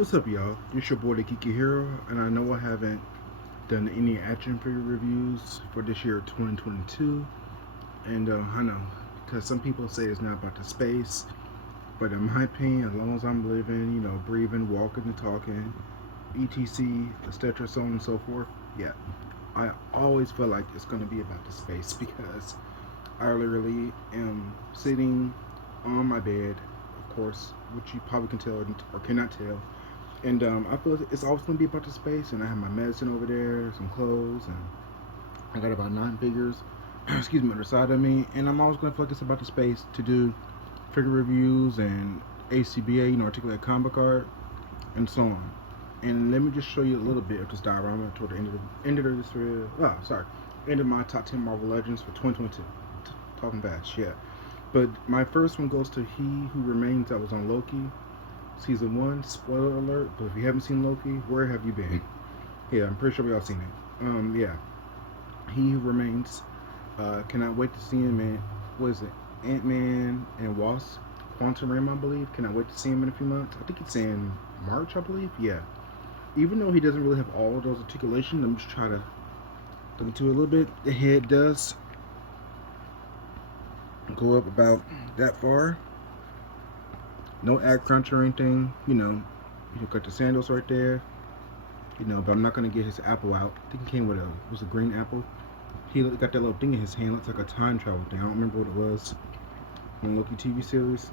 What's up, y'all? It's your boy, the Kiki Hero, and I know I haven't done any action figure reviews for this year, 2022. And I know, because some people say it's not about the space, but in my opinion, as long as I'm living, breathing, walking, and talking, etc., etc., so on and so forth, yeah, I always feel like it's going to be about the space because I literally am sitting on my bed, of course, which you probably can tell or cannot tell, and I feel it's always going to be about the space. And I have my medicine over there, some clothes, and I got about 9 figures, excuse me, on the side of me. And I'm always going to feel like it's about the space to do figure reviews and ACBA, articulate comic art, and so on. And let me just show you a little bit of this diorama toward the end of this end of my top 10 Marvel Legends for 2022. Talking fast, yeah. But my first one goes to He Who Remains. That was on Loki season one. Spoiler alert! But if you haven't seen Loki, where have you been? Yeah, I'm pretty sure we all seen it. Yeah. He Who Remains. Cannot wait to see him in, what is it? Ant Man and Wasp. Quantum Realm, I believe. Cannot wait to see him in a few months. I think it's in March, I believe. Yeah. Even though he doesn't really have all of those articulations, let me just try to look into it a little bit. The head does go up about that far. No ad crunch or anything. You got the sandals right there. But I'm not gonna get his apple out. I think he came with a green apple. He got that little thing in his hand. Looks like a time travel thing. I don't remember what it was in the Loki TV series.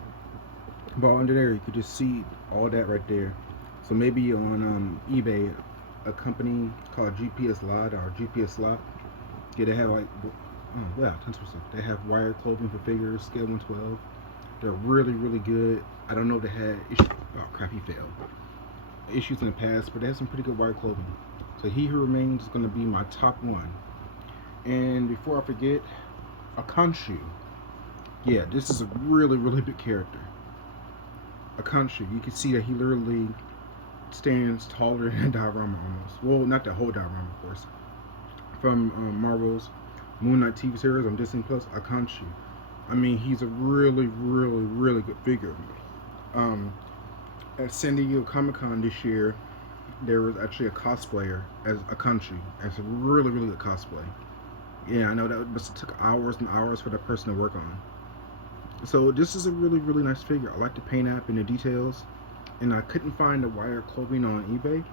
But under there, you could just see all that right there. So maybe on eBay, a company called GPS Lot or GPS Slot, yeah, they have like, oh yeah, 10%. They have wire clothing for figures, scale 112. They're really, really good. I don't know if they had issues. Oh crap, he failed. Issues in the past, but they have some pretty good wire clothing. So He Who Remains is going to be my top one. And before I forget, Akanshu. Yeah, this is a really, really big character. Akanshu, you can see that he literally stands taller than diorama almost. Well, not the whole diorama, of course. From Marvel's Moon Knight TV series on Disney Plus, Akanshu. I mean, he's a really, really, really good figure. Um, at San Diego Comic Con this year, there was actually a cosplayer as Akanshu. It's a really, really good cosplay. Yeah, I know that must have took hours and hours for that person to work on. So this is a really, really nice figure. I like the paint app and the details. And I couldn't find the wire clothing on eBay,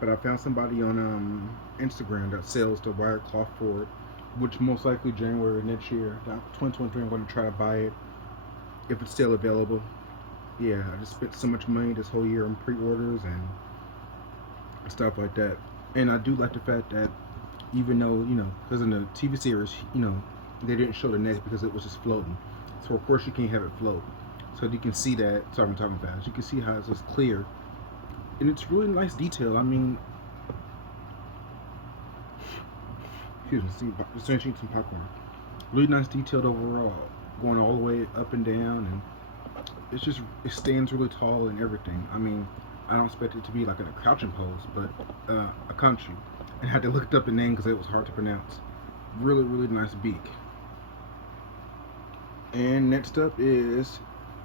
but I found somebody on Instagram that sells the wire cloth for it, which most likely January next year, 2023, I'm going to try to buy it if it's still available. Yeah, I just spent so much money this whole year on pre-orders and stuff like that. And I do like the fact that even though, because in the TV series, they didn't show the neck because it was just floating. So of course you can't have it float. So you can see that, sorry I'm talking fast, you can see how it's just clear. And it's really nice detail. I mean, excuse me, just finishing some popcorn. Really nice detailed overall, going all the way up and down, and it stands really tall and everything. I mean, I don't expect it to be like in a crouching pose, but a country. And I had to look up the name because it was hard to pronounce. Really, really nice beak. And next up is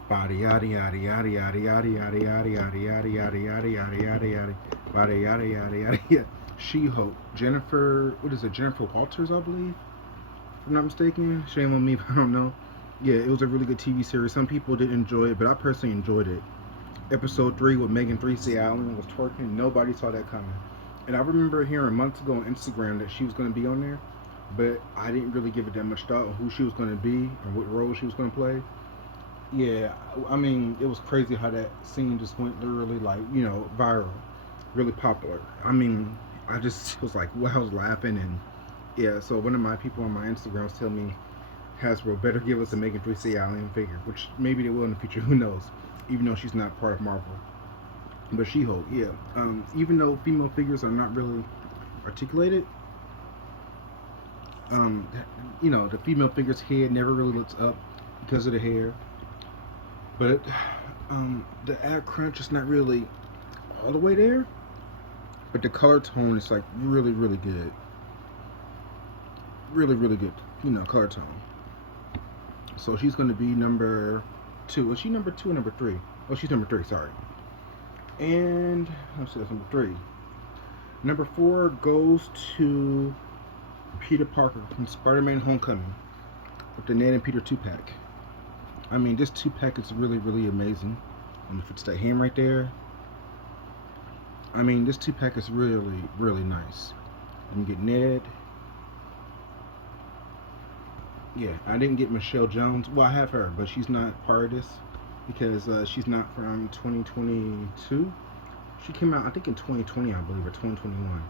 body yada yada yada yada yada yada yada yada yada yada yada yada yada yada body yada yada yada yada. She-Hulk, Jennifer. What is it? Jennifer Walters, I believe. If I'm not mistaken. Shame on me, but I don't know. Yeah, it was a really good TV series. Some people didn't enjoy it, but I personally enjoyed it. Episode 3 with Megan Thee Stallion was twerking. Nobody saw that coming. And I remember hearing months ago on Instagram that she was going to be on there, but I didn't really give it that much thought on who she was going to be and what role she was going to play. Yeah, I mean, it was crazy how that scene just went literally like, viral, really popular. I mean, I just was like, well, I was laughing. And yeah, so one of my people on my Instagram was telling me Hasbro better give us a Megan Thee Stallion figure, which maybe they will in the future, who knows, even though she's not part of Marvel. But She-Hulk, yeah. Even though female figures are not really articulated, um, the female figure's head never really looks up because of the hair. But the ad crunch is not really all the way there. But the color tone is like really, really good. Really, really good, color tone. So she's going to be number 2. Is she number 2 or number 3? Oh, she's number 3, sorry. And let's see, that's number 3. Number 4 goes to Peter Parker from Spider-Man: Homecoming with the Ned and Peter 2-pack. I mean, this 2-pack is really, really amazing. If it's that hand right there, I mean, this 2-pack is really, really nice. Let me get Ned. Yeah, I didn't get Michelle Jones. Well, I have her, but she's not part of this because she's not from 2022. She came out, I think, in 2020, I believe, or 2021.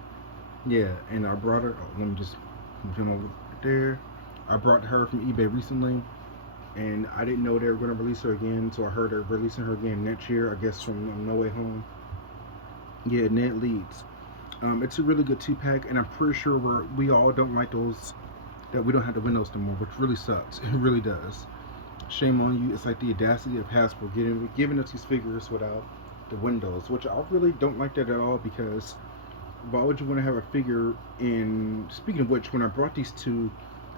Yeah, and I brought her. Oh, let me just move him over there. I brought her from eBay recently, and I didn't know they were going to release her again, so I heard they're releasing her again next year, I guess, from No Way Home. Yeah, Ned Leeds. It's a really good 2-pack, and I'm pretty sure we all don't like those, that we don't have the windows no more, which really sucks. It really does. Shame on you. It's like the audacity of Hasbro giving us these figures without the windows, which I really don't like that at all, because why would you want to have a figure in. Speaking of which, when I brought these two,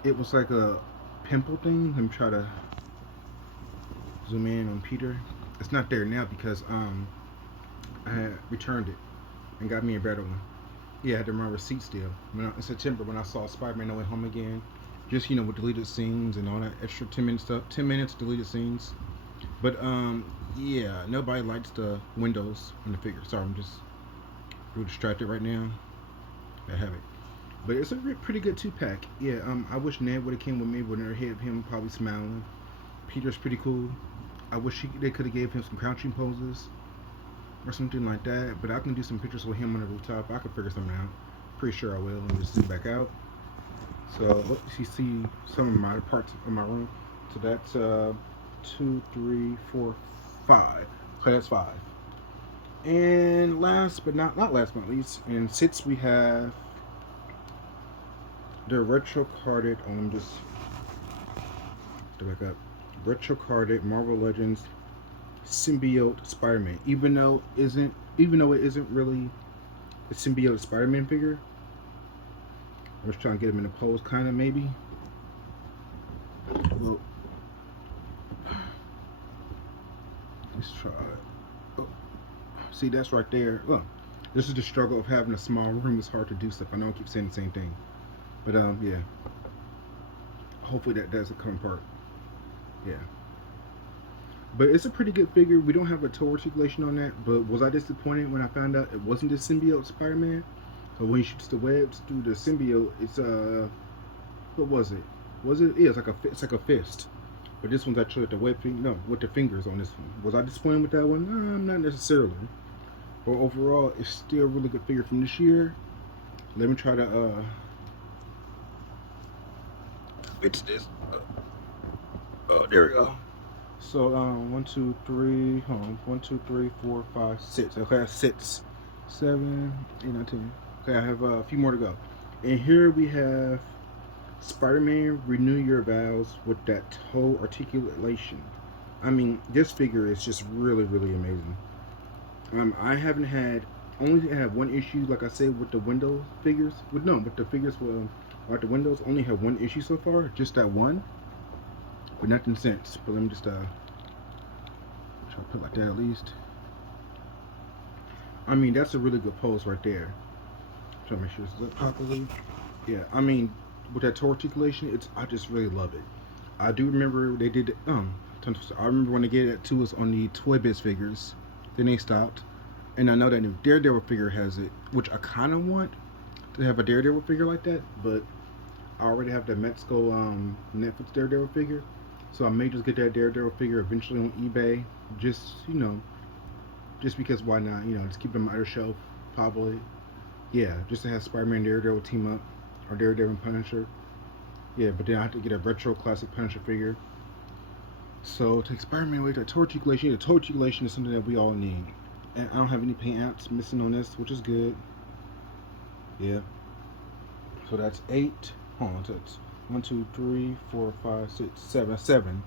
it was like a pimple thing. Let me try to zoom in on Peter. It's not there now because I had returned it and got me a better one. Yeah, I had my receipt still. In September, when I saw Spider-Man: No Way Home again, just with deleted scenes and all that extra 10 minutes stuff, 10 minutes deleted scenes. But yeah, nobody likes the windows on the figure. Sorry, I'm just real distracted right now. I have it, but it's a pretty good 2-pack. Yeah, I wish Ned would have came with me. Would have hit him probably smiling. Peter's pretty cool. I wish they could have gave him some crouching poses or something like that. But I can do some pictures with him on the rooftop. I could figure something out. Pretty sure I will. Let me just zoom back out. So you see some of my parts of my room. So that's 2, 3, 4, 5. Okay, that's 5. And last but not last but not least, in 6 we have the retro carded. Just to back up. Retro carded Marvel Legends symbiote Spider-Man. Even though it isn't really a symbiote Spider-Man figure. I was trying to get him in a pose, kind of maybe. Well, let's try. Oh, see, that's right there. Well, this is the struggle of having a small room. It's hard to do stuff. I know I keep saying the same thing, but yeah. Hopefully that doesn't come apart. Yeah. But it's a pretty good figure. We don't have a toe articulation on that, but was I disappointed when I found out it wasn't the symbiote Spider-Man? So when he shoots the webs through the symbiote, it's what was it? Was it? Yeah, it's like a fist. But this one's actually with the web finger. No, with the fingers on this one. Was I disappointed with that one? No, not necessarily. But overall, it's still a really good figure from this year. Let me try to fix this. Oh, there we go. So 1, 2, 3. Hold on. 1, 2, 3, 4, 5, 6. Okay, that's 6, 7, 8, 9, 10. Okay, I have a few more to go. And here we have Spider-Man: Renew Your Vows with that toe articulation. I mean, this figure is just really, really amazing. I haven't had only had one issue, like I said, with the window figures. With the figures with like the windows, only had one issue so far, just that one, but nothing since. But let me just try to put it like that at least. I mean, that's a really good pose right there. Try to make sure it's lit properly. Yeah, I mean, with that toe articulation, I just really love it. I do remember they did I remember when they gave it to us on the Toy Biz figures. Then they stopped, and I know that new Daredevil figure has it, which I kind of want to have a Daredevil figure like that, but I already have the Mexico Netflix Daredevil figure, so I may just get that Daredevil figure eventually on eBay. Just just because why not? Just keep them on the shelf, probably. Yeah, just to have Spider-Man and Daredevil team up, or Daredevil and Punisher. Yeah, but then I have to get a retro classic Punisher figure. So to Spider-Man with the toe articulation is something that we all need. And I don't have any paint apps missing on this, which is good. Yeah. So that's 8. Hold on, that's 1, 2, 3, 4, 5, 6, 7. 7.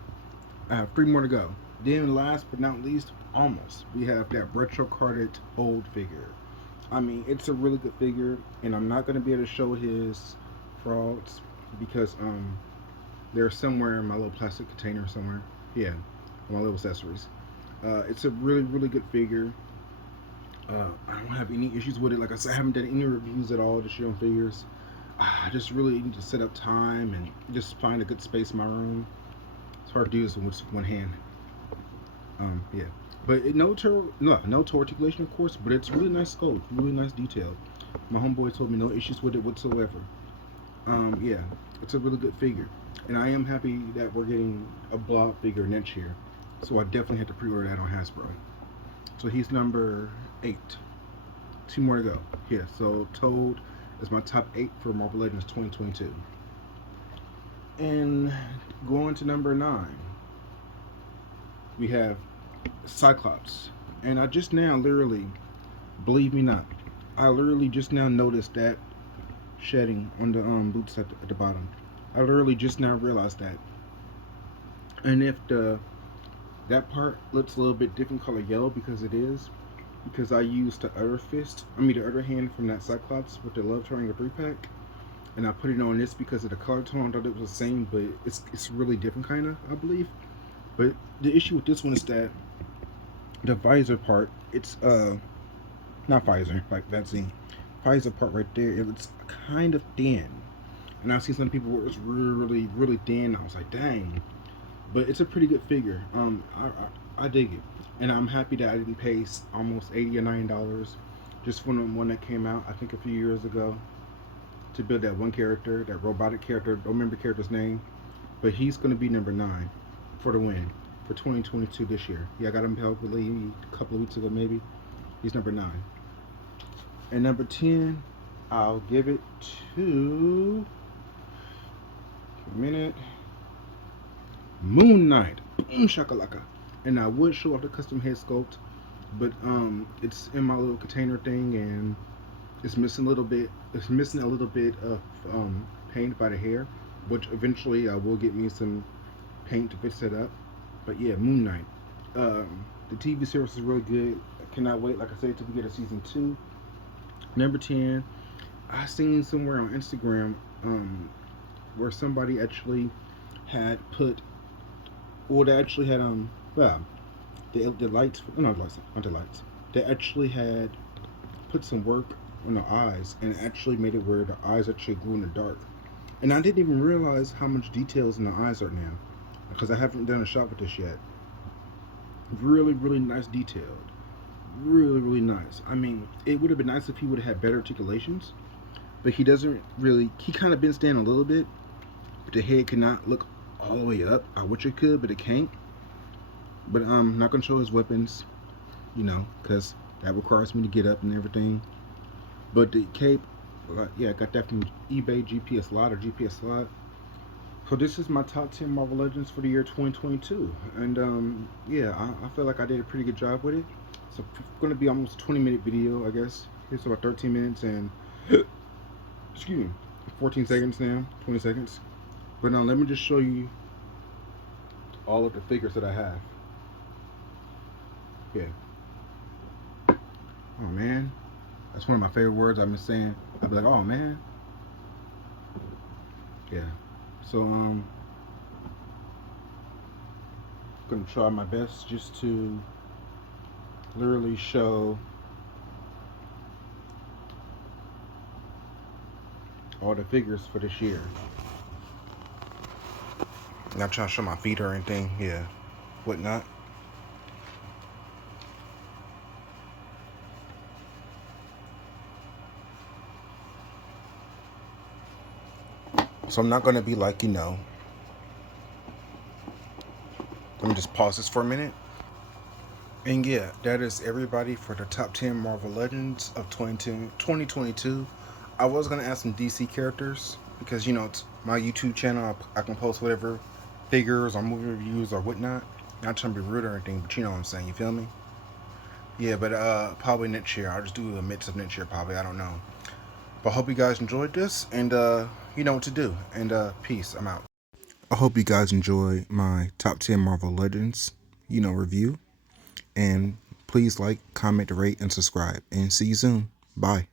I have 3 more to go. Then last but not least, almost, we have that retro carded old figure. I mean, it's a really good figure, and I'm not gonna be able to show his frauds because they're somewhere in my little plastic container somewhere. Yeah, my little accessories. It's a really, really good figure. I don't have any issues with it. Like I said, I haven't done any reviews at all this year on figures. I just really need to set up time and just find a good space in my room. It's hard to do this with one hand. Yeah. But no toe articulation, of course. But it's really nice sculpt, really nice detail. My homeboy told me no issues with it whatsoever. Yeah, it's a really good figure, and I am happy that we're getting a blob figure next year. So I definitely had to pre-order that on Hasbro. So he's number 8. 2 more to go. Yeah. So Toad is my top 8 for Marvel Legends 2022. And going to number 9, we have Cyclops. And I just now literally, believe me not, I literally just now noticed that shedding on the boots at the bottom. I literally just now realized that. And if that part looks a little bit different color yellow, because it is, because I used the other hand from that Cyclops with the Love Triangle 3-pack, and I put it on this because of the color tone. I thought it was the same, but it's really different kind of, I believe. But the issue with this one is that the visor part, it's not visor, like vaccine. Visor part right there, it's kind of thin. And I've seen some people where it's really, really thin. I was like, dang. But it's a pretty good figure. I dig it, and I'm happy that I didn't pay almost $80 or $90 just for the one that came out, I think, a few years ago, to build that one character, that robotic character. Don't remember the character's name, but he's gonna be number 9 for the win for 2022 this year. Yeah, I got him probably a couple of weeks ago, maybe. He's number 9. And number 10, I'll give it to a minute. Moon Knight. Boom shakalaka. And I would show off the custom head sculpt, but it's in my little container thing, and it's missing a little bit. It's missing a little bit of paint by the hair, which eventually I will get me some paint to fix it up. But yeah, Moon Knight. The TV series is really good. I cannot wait, like I said, till we get a season 2. Number 10, I seen somewhere on Instagram where somebody actually had put, well, they actually had well, the lights, no, not the lights. They actually had put some work on the eyes and actually made it where the eyes actually glue in the dark. And I didn't even realize how much details in the eyes are now, because I haven't done a shot with this yet. Really, really nice detailed. Really, really nice. I mean, it would have been nice if he would have had better articulations, but he doesn't really. He kind of bends down a little bit, but the head cannot look all the way up. I wish it could, but it can't. But I'm not gonna show his weapons, because that requires me to get up and everything. But the cape, yeah, I got that from eBay GPS Lot or GPS Slot. So this is my top 10 Marvel Legends for the year 2022, and yeah, I feel like I did a pretty good job with it. So it's going to be almost a 20-minute video, I guess. It's about 13 minutes and excuse me, 14 seconds now, 20 seconds. But now let me just show you all of the figures that I have. Yeah. Oh man, that's one of my favorite words I've been saying. I'd be like, oh man. Yeah. So gonna try my best just to literally show all the figures for this year. Not trying to show my feet or anything, yeah, whatnot. So I'm not gonna be like, let me just pause this for a minute. And yeah, that is everybody for the top 10 Marvel Legends of 2022. I was going to add some DC characters because, it's my YouTube channel. I can post whatever figures or movie reviews or whatnot. Not trying to be rude or anything, but you know what I'm saying. You feel me? Yeah, but probably next year. I'll just do a mix of next year probably. I don't know. But I hope you guys enjoyed this, and you know what to do. And peace. I'm out. I hope you guys enjoy my top 10 Marvel Legends, review. And please like, comment, rate, and subscribe. And see you soon. Bye.